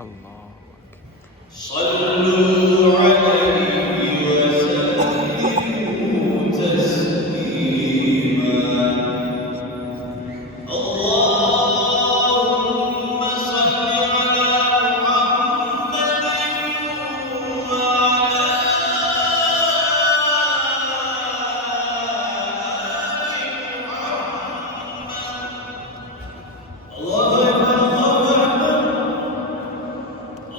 الله أكبر. صلوا عليه وسلموا تسليما. اللهم صل على محمد وعلى آل محمد. الله أكبر، الله أكبر،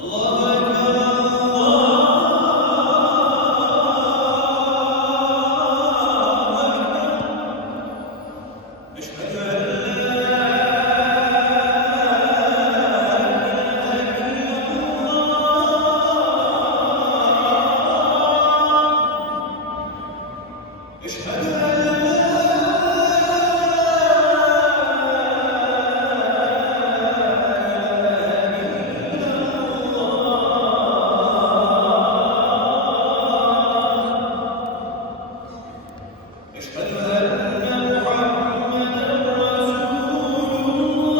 الله أكبر. أشهد أن لا أشهد أن أشهد أن محمدًا رسول الله.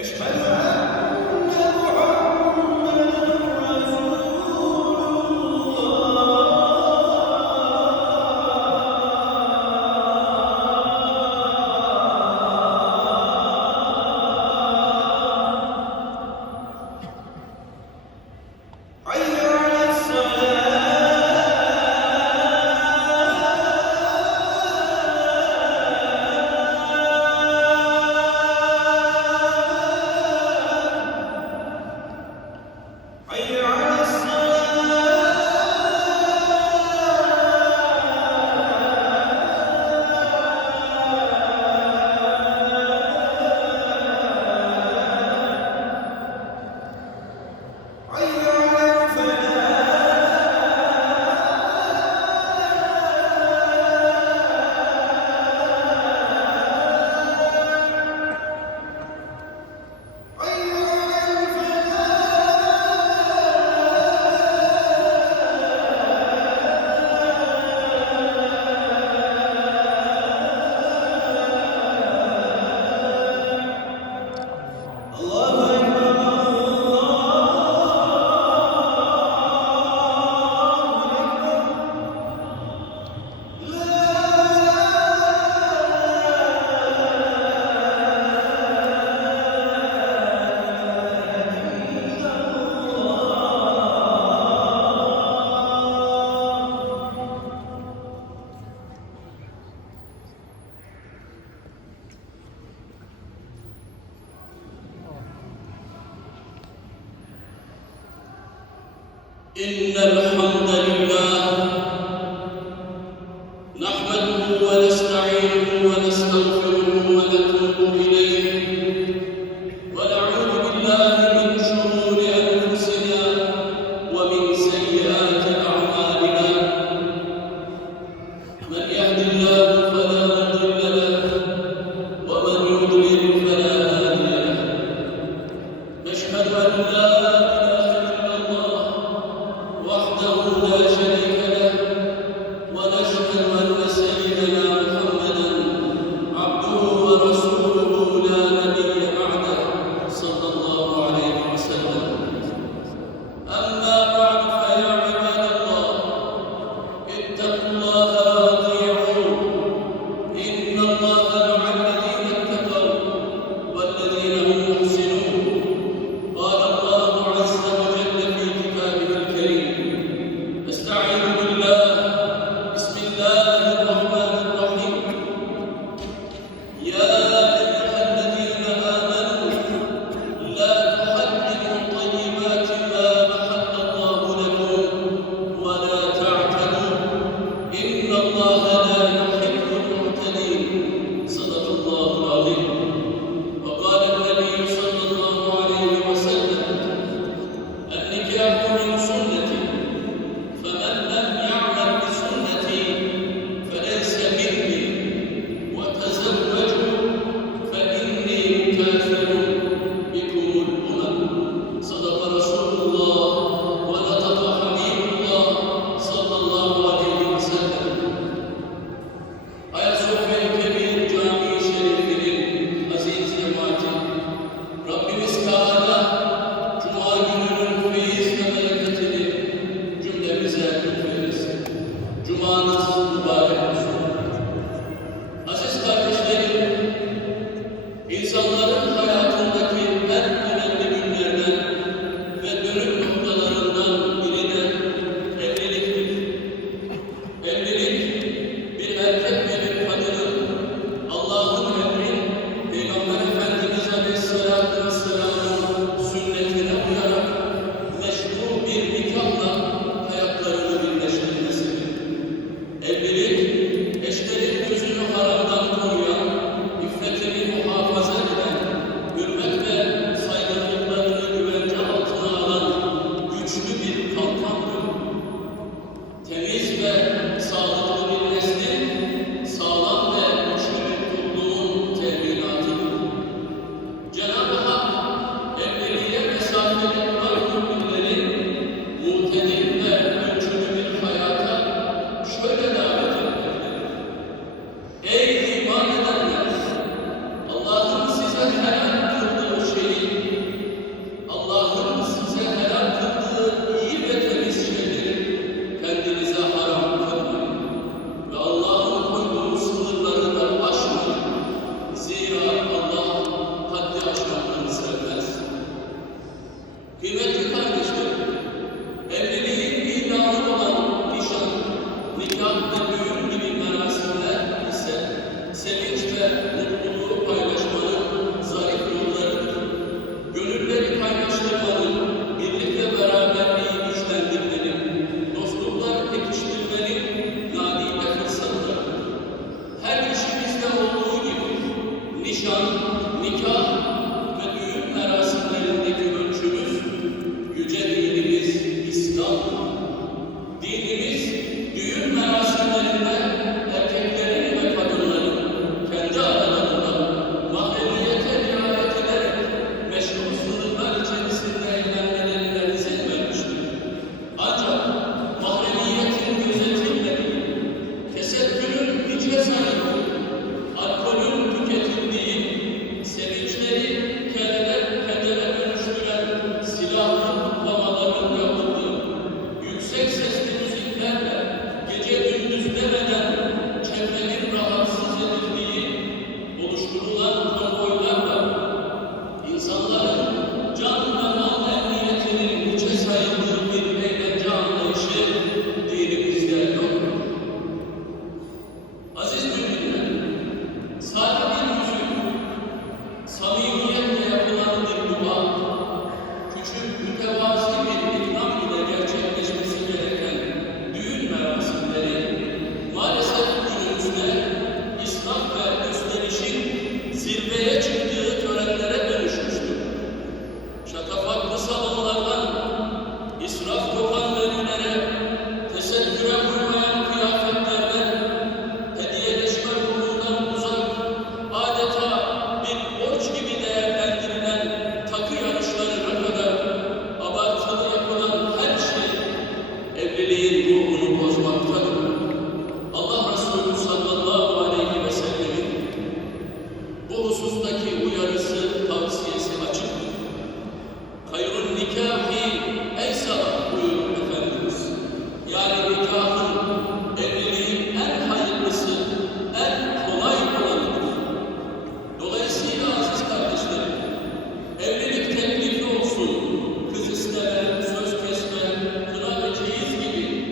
أشهد أن حي على الصلاة. حي على الصلاة. حي على الفلاح. حي على الفلاح. الله أكبر، الله أكبر. لا إله إلا إن الحمد لله نحمده ونستعينه ونستغفره ونتوب إليه ونعوذ بالله من شرور أنفسنا ومن سيئات أعمالنا. من يهد الله فلا مضل له ومن يضلل فلا هادي له. نشهد أن لا إله إلا الله وحده لا شريك له ونشهد أن سيدنا محمدًا عبده ورسوله لا نبي بعده صلى الله عليه وسلم. أما بعد فيا عباد الله اتقوا الله وأطيعوه. إن الله مع الذين اتقوا والذين هم محسنون. قال الله عز وجل في كتابه الكريم: ve düğün gibi merasimler ise sevinç ve mutluluğu paylaşmanın zarif yollarıdır. Gönülleri kaynaştırmanın, birlik ve beraberliği güçlendirmenin, dostluklar pekiştirmenin nadide fırsatlarıdır. Her işimizde olduğu gibi nişan, nikah ve düğün merasimlerindeki ölçümüz yüce dinimiz İslam'dır. Dinimiz düğün merasimlerinde erkeklerin ve kadınların kendi aralarında mahremiyete riayet ederek meşru sınırlar içerisinde eğlenmelerine izin vermiştir. Ancak mahremiyetin gözetilmediği, tesettürün hiçe sayıldığı, alkolün tüketildiği, sevinçleri kedere dönüştüren silahlı kutlamaların yapıldığı, yüksek sesli müziklerle gece gündüz demeden çevrenin rahatsız edildiği, oluşturulan konvoylarla insanların can ve mal emniyetinin hiçe sayıldığı bir eğlence anlayışı dinimizde yoktur. Aziz müminler, sade bir müzik, samimiyetle yapılan bir dua, küçük mütevazi bir ikram ile gerçekleşmesi gereken düğün merasimleri maalesef günümüzde israf ve gösterişin zirveye çıktığı törenlere dönüşmüştür. Şatafatlı salonlardan, israf kokan menülere, tesettüre uymayan kıyafetlerden, hediyeleşme ruhundan uzak, adeta bir borç gibi değerlendirilen takı yarışlarına kadar abartılı yapılan her şey evliliğin ruhunu bozmaktadır. Allah Resulü sallallahu aleyhi ve sellemin bu husustaki uyarısı, tavsiyesi açıktır. Hayrun nikahi eysara buyurur Efendimiz. Yani nikahın, evliliğin en hayırlısı, en kolay olanıdır. Dolayısıyla aziz kardeşlerim, evlilik teklifi olsun, kız isteme, söz kesme, kına ve çeyiz gibi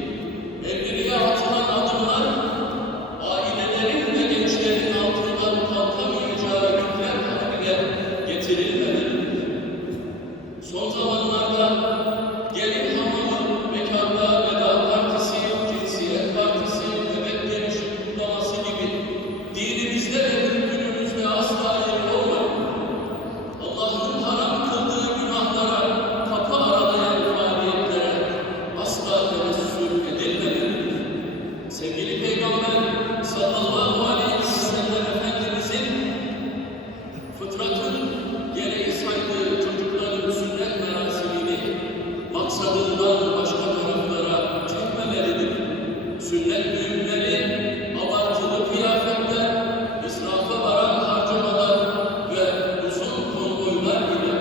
evliliğe atılan adımlar, ailelerin ve gençlerin altından kalkamayacağı yükler haline getirilmemelidir. Son zamanlarda gelin hamamı, bekarlığa veda partisi, cinsiyet partisi, bebek gelişi kutlaması gibi dinimizde ve kültürümüzde asla yeri olmayan, Allah'ın haram kıldığı günahlara kapı aralayan faaliyetlere asla tevessül edilmemelidir. Sevgili Peygamber sallallahu aleyhi ve sellem Efendimizin fıtratın gereği saydığı çocukların sünnet merasimini maksadından başka taraflara çekmemelidir. Sünnet düğünleri, abartılı kıyafetler, israfa varan harcamalar ve uzun konvoylar ile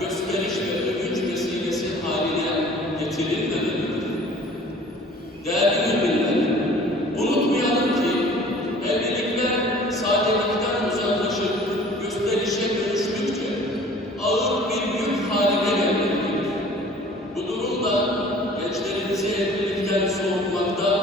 gösteriş ve övünç vesilesi haline getirilmemelidir. Değerli müminler, unutmayalım ki evlilikler sadelikten uzaklaşıp gösterişe dönüştükçe ağır bir yük haline gelmektedir. Bu durum da gençlerimizi evlilikten soğutmakta